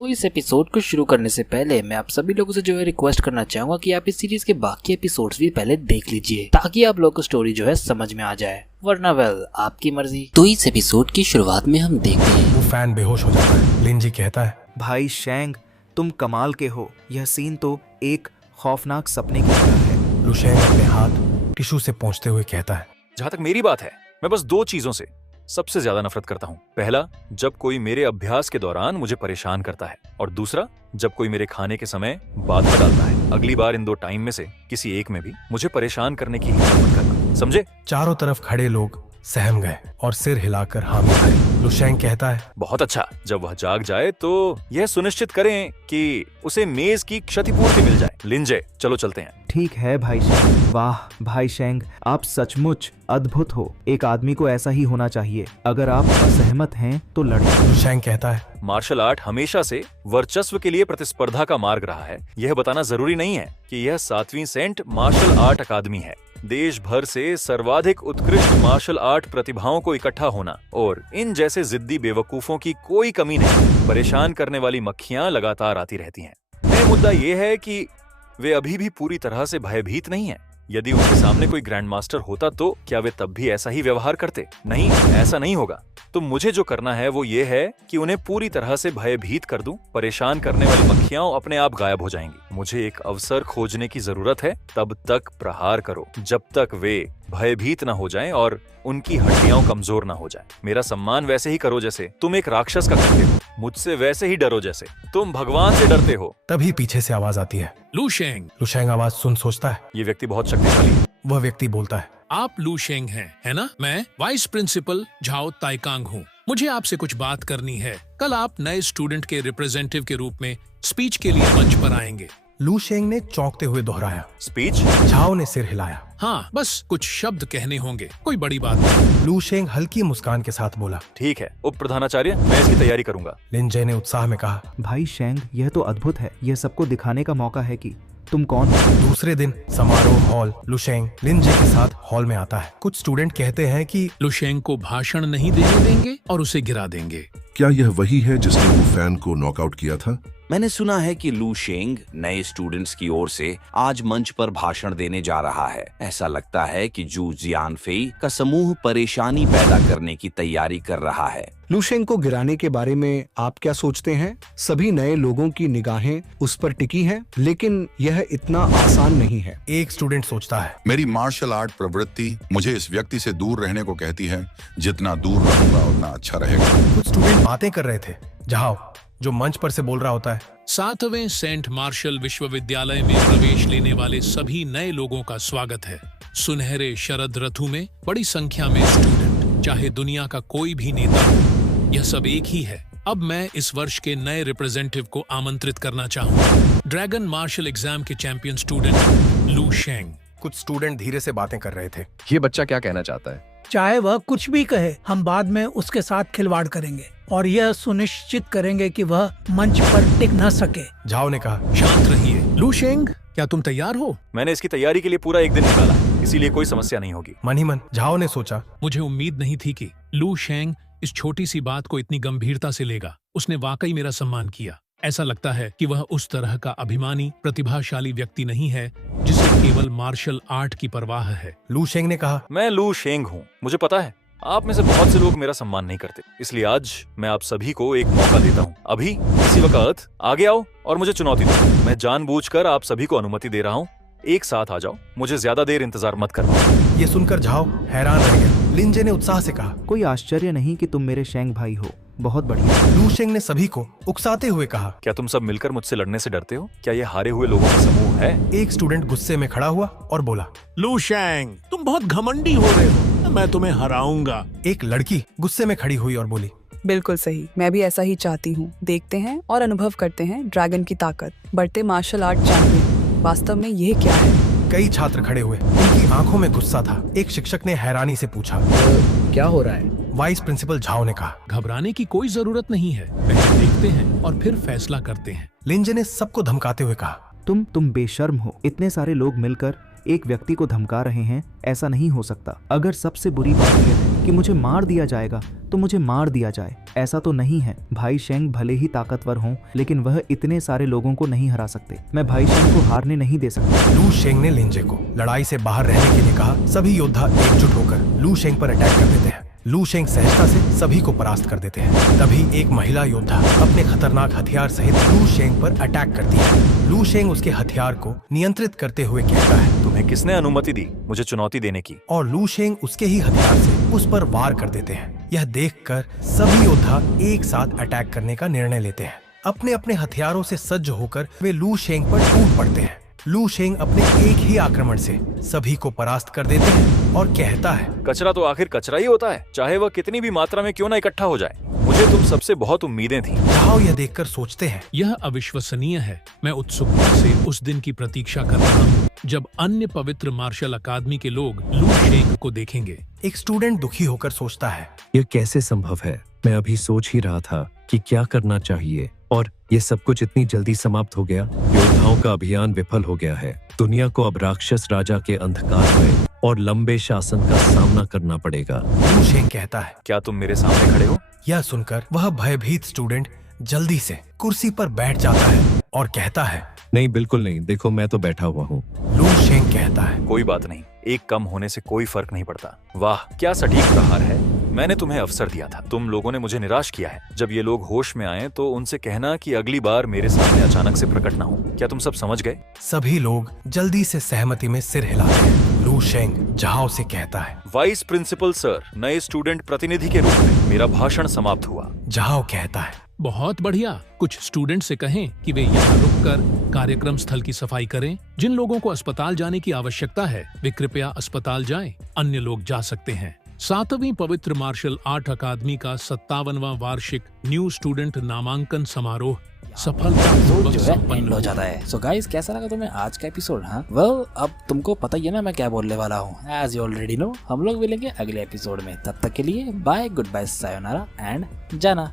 तो इस एपिसोड को शुरू करने से पहले मैं आप सभी लोगों से जो है रिक्वेस्ट करना चाहूंगा कि आप इस सीरीज के बाकी एपिसोड्स भी पहले देख लीजिए ताकि आप लोगों को स्टोरी जो है समझ में आ जाए, वरना वेल आपकी मर्जी। तो इस एपिसोड की शुरुआत में हम देखते हैं वो फैन बेहोश हो जाता है। लिंजी कहता है, भाई शेंग तुम कमाल के हो, यह सीन तो एक खौफनाक सपने की तरह है। लुशेंग अपने हाथ टिश्यू से पोंछते हुए कहता है, जहां तक मेरी बात है, मैं बस दो चीजों से सबसे ज्यादा नफरत करता हूँ। पहला, जब कोई मेरे अभ्यास के दौरान मुझे परेशान करता है, और दूसरा, जब कोई मेरे खाने के समय बाधा डालता है। अगली बार इन दो टाइम में से किसी एक में भी मुझे परेशान करने की हिम्मत मत करना, समझे? चारों तरफ खड़े लोग सहम गए और सिर हिलाकर हामी भरे। लुशेंग कहता है, बहुत अच्छा, जब वह जाग जाए तो यह सुनिश्चित करें कि उसे मेज की क्षतिपूर्ति मिल जाए। लिंजे, चलो चलते हैं। ठीक है भाई शेंग। वाह भाई शेंग, आप सचमुच अद्भुत हो। एक आदमी को ऐसा ही होना चाहिए। अगर आप असहमत हैं तो लड़ें। लुशेंग कहता है, मार्शल आर्ट हमेशा से वर्चस्व के लिए प्रतिस्पर्धा का मार्ग रहा है। यह बताना जरूरी नहीं है कि यह 7वीं सेंट मार्शल आर्ट अकादमी है। देश भर से सर्वाधिक उत्कृष्ट मार्शल आर्ट प्रतिभाओं को इकट्ठा होना, और इन जैसे जिद्दी बेवकूफों की कोई कमी नहीं। परेशान करने वाली मक्खियां लगातार आती रहती हैं। मेरा मुद्दा यह है कि वे अभी भी पूरी तरह से भयभीत नहीं हैं। यदि उनके सामने कोई ग्रैंड मास्टर होता तो क्या वे तब भी ऐसा ही व्यवहार करते? नहीं, ऐसा नहीं होगा। तो मुझे जो करना है वो ये है कि उन्हें पूरी तरह से भयभीत कर दूं। परेशान करने वाली मक्खियां अपने आप गायब हो जाएंगी। मुझे एक अवसर खोजने की जरूरत है। तब तक प्रहार करो जब तक वे भयभीत न हो जाएं और उनकी हड्डियां कमजोर न हो जाएं। मेरा सम्मान वैसे ही करो जैसे तुम एक राक्षस का करते हो। मुझसे वैसे ही डरो जैसे तुम भगवान से डरते हो। तभी पीछे से आवाज आती है, लुशेंग। लुशेंग आवाज सुन सोचता है, ये व्यक्ति बहुत शक्तिशाली है। वह व्यक्ति बोलता है, आप लुशेंग हैं, है ना? मैं वाइस प्रिंसिपल झाओ ताइकांग हूँ। मुझे आपसे कुछ बात करनी है। कल आप नए स्टूडेंट के रिप्रेजेंटेटिव के रूप में स्पीच के लिए मंच पर आएंगे। लुशेंग ने चौंकते हुए दोहराया। स्पीच? झाओ ने सिर हिलाया। हाँ, बस कुछ शब्द कहने होंगे, कोई बड़ी बात नहीं। लुशेंग हल्की मुस्कान के साथ बोला, ठीक है उप प्रधानाचार्य, मैं इसकी तैयारी करूंगा। लिंजे ने उत्साह में कहा, भाई शेंग, यह तो अद्भुत है। यह सबको दिखाने का मौका है कि तुम कौन हो। दूसरे दिन समारोह हॉल। लुशेंग लिंजे के साथ हॉल में आता है। कुछ स्टूडेंट कहते हैं कि लुशेंग को भाषण नहीं देने देंगे और उसे गिरा देंगे। क्या यह वही है जिसने वो फैन को नॉकआउट किया था? मैंने सुना है कि लुशेंग नए स्टूडेंट्स की ओर से आज मंच पर भाषण देने जा रहा है। ऐसा लगता है कि जू जियानफेई का समूह परेशानी पैदा करने की तैयारी कर रहा है। लुशेंग को गिराने के बारे में आप क्या सोचते हैं? सभी नए लोगों की निगाहें उस पर टिकी हैं, लेकिन यह इतना आसान नहीं है। एक स्टूडेंट सोचता है, मेरी मार्शल आर्ट प्रवृत्ति मुझे इस व्यक्ति से दूर रहने को कहती है। जितना दूर रहूंगा उतना अच्छा रहेगा। कुछ स्टूडेंट बातें कर रहे थे। झाओ, जो मंच पर से बोल रहा होता है, 7वें सेंट मार्शल विश्वविद्यालय में प्रवेश लेने वाले सभी नए लोगों का स्वागत है। सुनहरे शरद ऋतु में बड़ी संख्या में स्टूडेंट, चाहे दुनिया का कोई भी नेता हो, यह सब एक ही है। अब मैं इस वर्ष के नए रिप्रेजेंटेटिव को आमंत्रित करना चाहूँगा, ड्रैगन मार्शल एग्जाम के चैंपियन स्टूडेंट लुशेंग। कुछ स्टूडेंट धीरे से बातें कर रहे थे। ये बच्चा क्या कहना चाहता है? चाहे वह कुछ भी कहे, हम बाद में उसके साथ खिलवाड़ करेंगे और यह सुनिश्चित करेंगे कि वह मंच पर टिक न सके। झाओ ने कहा, शांत रहिए। लुशेंग, क्या तुम तैयार हो? मैंने इसकी तैयारी के लिए पूरा एक दिन निकाला, इसीलिए कोई समस्या नहीं होगी। मन ही मन झाओ ने सोचा, मुझे उम्मीद नहीं थी कि लुशेंग इस छोटी सी बात को इतनी गंभीरता से लेगा। उसने वाकई मेरा सम्मान किया। ऐसा लगता है कि वह उस तरह का अभिमानी, प्रतिभाशाली व्यक्ति नहीं है जिसे केवल मार्शल आर्ट की परवाह है। लुशेंग ने कहा, मैं लुशेंग हूँ। मुझे पता है आप में से बहुत से लोग मेरा सम्मान नहीं करते, इसलिए आज मैं आप सभी को एक मौका देता हूँ। अभी इसी वक्त आगे आओ और मुझे चुनौती दो। मैं जानबूझकर आप सभी को अनुमति दे रहा हूँ। एक साथ आ जाओ, मुझे ज्यादा देर इंतजार मत करवाओ। ये सुनकर झाओ हैरान रह गया। लिंजे ने उत्साह से कहा, कोई आश्चर्य नहीं कि तुम मेरे शेंग भाई हो। बहुत बढ़िया। लुशेंग ने सभी को उकसाते हुए कहा, क्या तुम सब मिलकर मुझसे लड़ने से डरते हो? क्या ये हारे हुए लोगों का समूह है? एक स्टूडेंट गुस्से में खड़ा हुआ और बोला, लुशेंग, तुम बहुत घमंडी हो रहे हो, मैं तुम्हें हराऊंगा। एक लड़की गुस्से में खड़ी हुई और बोली, बिल्कुल सही, मैं भी ऐसा ही चाहती हूँ। देखते हैं और अनुभव करते हैं ड्रैगन की ताकत। बढ़ते मार्शल आर्ट चैंपियन, वास्तव में यह क्या है? कई छात्र खड़े हुए। उनकी आंखों में गुस्सा था। एक शिक्षक ने हैरानी से पूछा, क्या हो रहा है? वाइस प्रिंसिपल झाओ ने कहा, घबराने की कोई जरूरत नहीं है, पहले देखते हैं और फिर फैसला करते हैं। लिंजे ने सबको धमकाते हुए कहा, तुम बेशर्म हो। इतने सारे लोग मिलकर एक व्यक्ति को धमका रहे हैं, ऐसा नहीं हो सकता। अगर सबसे बुरी बात यह है कि मुझे मार दिया जाएगा तो मुझे मार दिया जाए, ऐसा तो नहीं है। भाई शेंग भले ही ताकतवर हों, लेकिन वह इतने सारे लोगों को नहीं हरा सकते। मैं भाई शेंग को हारने नहीं दे सकता। लू शेंग ने लिंजे को लड़ाई से बाहर रहने के लिए कहा। सभी योद्धा एकजुट होकर लू शेंग पर अटैक कर देते हैं। लू शेंग सहजता से सभी को परास्त कर देते हैं। तभी एक महिला योद्धा अपने खतरनाक हथियार सहित लू शेंग पर अटैक करती है। लू शेंग उसके हथियार को नियंत्रित करते हुए कहता है, तुम्हें किसने अनुमति दी मुझे चुनौती देने की? और लू शेंग उसके ही हथियार से उस पर वार कर देते हैं। यह देखकर सभी योद्धा एक साथ अटैक करने का निर्णय लेते हैं। अपने अपने हथियारों से सज्ज होकर वे लू शेंग पर टूट पड़ते हैं। लू शेंग अपने एक ही आक्रमण से सभी को परास्त कर देते हैं और कहता है, कचरा तो आखिर कचरा ही होता है, चाहे वह कितनी भी मात्रा में क्यों ना इकट्ठा हो जाए। मुझे तुम सबसे बहुत उम्मीदें थी। झाओ यह देखकर सोचते हैं, यह अविश्वसनीय है। मैं उत्सुकता से उस दिन की प्रतीक्षा कर रहा हूँ जब अन्य पवित्र मार्शल अकादमी के लोग लू शेंग को देखेंगे। एक स्टूडेंट दुखी होकर सोचता है, यह कैसे संभव है? मैं अभी सोच ही रहा था कि क्या करना चाहिए और ये सब कुछ इतनी जल्दी समाप्त हो गया। योद्धाओं का अभियान विफल हो गया है। दुनिया को अब राक्षस राजा के अंधकार में और लंबे शासन का सामना करना पड़ेगा। लू शेंग कहता है, क्या तुम मेरे सामने खड़े हो? यह सुनकर वह भयभीत स्टूडेंट जल्दी से कुर्सी पर बैठ जाता है और कहता है, नहीं, बिल्कुल नहीं, देखो मैं तो बैठा हुआ हूँ। लू शेंग कहता है, कोई बात नहीं, एक कम होने से कोई फर्क नहीं पड़ता। वाह क्या सटीक प्रहार है। मैंने तुम्हें अवसर दिया था, तुम लोगों ने मुझे निराश किया है। जब ये लोग होश में आए तो उनसे कहना कि अगली बार मेरे सामने अचानक से प्रकट ना हो। क्या तुम सब समझ गए? सभी लोग जल्दी से सहमति में सिर हिलाते हैं। लू शेंग झाओ से कहता है, वाइस प्रिंसिपल सर, नए स्टूडेंट प्रतिनिधि के रूप में मेरा भाषण समाप्त हुआ। झाओ कहता है, बहुत बढ़िया। कुछ स्टूडेंट से कहें कि वे यहाँ रुककर कार्यक्रम स्थल की सफाई करें। जिन लोगों को अस्पताल जाने की आवश्यकता है वे कृपया अस्पताल जाएं। अन्य लोग जा सकते हैं। 7वीं पवित्र मार्शल आर्ट अकादमी का 57वां वार्षिक न्यू स्टूडेंट नामांकन समारोह सफलतापूर्वक जो है संपन्न एंड हो जाता है। सो गाइस, कैसा लगा तुम्हें आज का एपिसोड? हाँ वेल, अब तुमको पता ही है ना मैं क्या बोलने वाला हूँ। एज यू ऑलरेडी नो, हम लोग मिलेंगे अगले एपिसोड में। तब तक के लिए bye, good bye, sayonara and जाना।